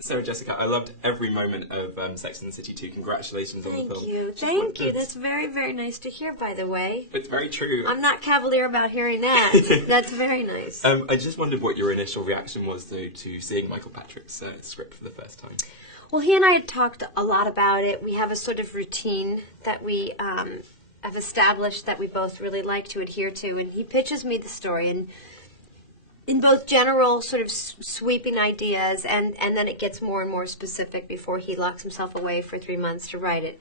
Sarah Jessica, I loved every moment of Sex and the City 2. Congratulations on the film. Thank you. Thank you. That's very, very nice to hear, by the way. It's very true. I'm not cavalier about hearing that. That's very nice. I just wondered what your initial reaction was, though, to seeing Michael Patrick's script for the first time. Well, he and I had talked a lot about it. We have a sort of routine that we have established that we both really like to adhere to, and he pitches me the story, and in both general sort of sweeping ideas, and then it gets more and more specific before he locks himself away for 3 months to write it.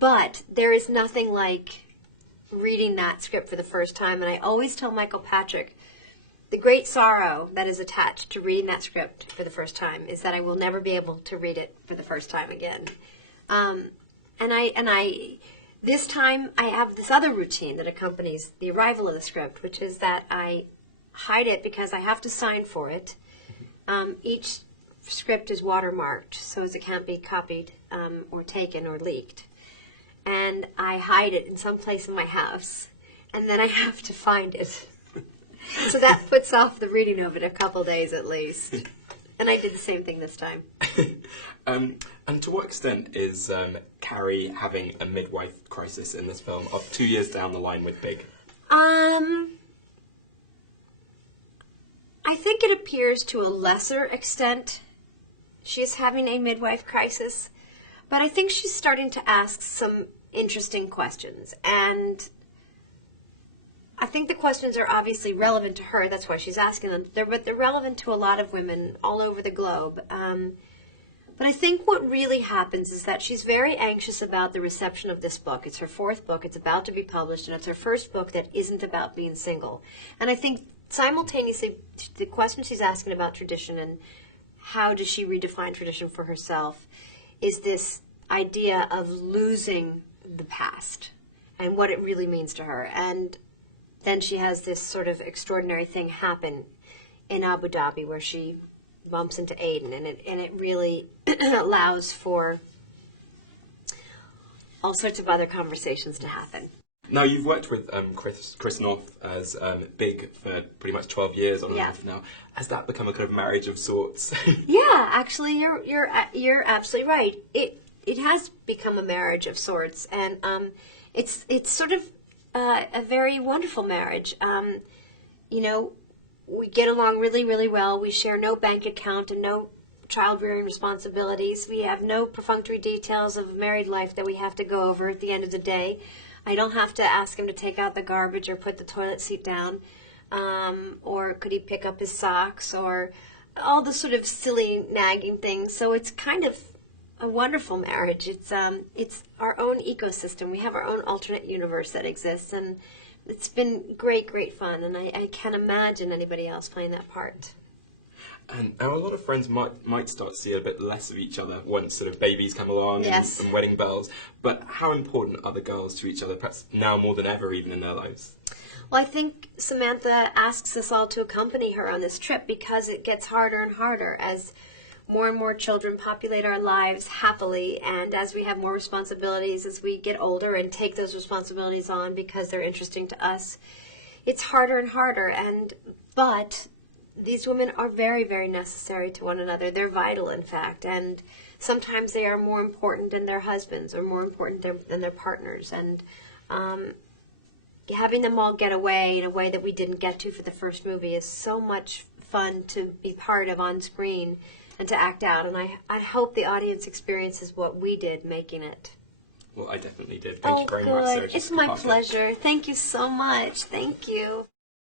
But there is nothing like reading that script for the first time, and I always tell Michael Patrick, the great sorrow that is attached to reading that script for the first time is that I will never be able to read it for the first time again. This time I have this other routine that accompanies the arrival of the script, which is that I hide it because I have to sign for it. Each script is watermarked so as it can't be copied or taken or leaked. And I hide it in some place in my house, and then I have to find it. So that puts off the reading of it a couple days at least. And I did the same thing this time. And to what extent is Carrie having a midwife crisis in this film of 2 years down the line with Big? I think it appears to a lesser extent she is having a midwife crisis, but I think she's starting to ask some interesting questions, and I think the questions are obviously relevant to her. That's why she's asking them. But they're relevant to a lot of women all over the globe. But I think what really happens is that she's very anxious about the reception of this book. It's her fourth book. It's about to be published, and it's her first book that isn't about being single. And I think simultaneously, the question she's asking about tradition and how does she redefine tradition for herself is this idea of losing the past and what it really means to her. And then she has this sort of extraordinary thing happen in Abu Dhabi where she bumps into Aiden, and it really allows for all sorts of other conversations to happen. Now, you've worked with Chris North as Big for pretty much 12 years on and off now. Has that become a kind of marriage of sorts? Yeah, actually, you're absolutely right. It has become a marriage of sorts, and it's sort of a very wonderful marriage. You know, we get along really, really well. We share no bank account and no child-rearing responsibilities. We have no perfunctory details of married life that we have to go over at the end of the day. I don't have to ask him to take out the garbage or put the toilet seat down, or could he pick up his socks, or all the sort of silly nagging things. So it's kind of a wonderful marriage. It's our own ecosystem. We have our own alternate universe that exists, and it's been great, great fun. And I can't imagine anybody else playing that part. And now a lot of friends might start to see a bit less of each other once sort of babies come along and wedding bells. But how important are the girls to each other, perhaps now more than ever, even in their lives? Well, I think Samantha asks us all to accompany her on this trip because it gets harder and harder as more and more children populate our lives happily, and as we have more responsibilities as we get older and take those responsibilities on because they're interesting to us, it's harder and harder. But these women are very, very necessary to one another. They're vital, in fact, and sometimes they are more important than their husbands or more important than their partners. And having them all get away in a way that we didn't get to for the first movie is so much fun to be part of on screen and to act out. And I hope the audience experiences what we did making it. Well, I definitely did. Thank you very much, Sarah. It's my pleasure. Thank you so much. Thank you.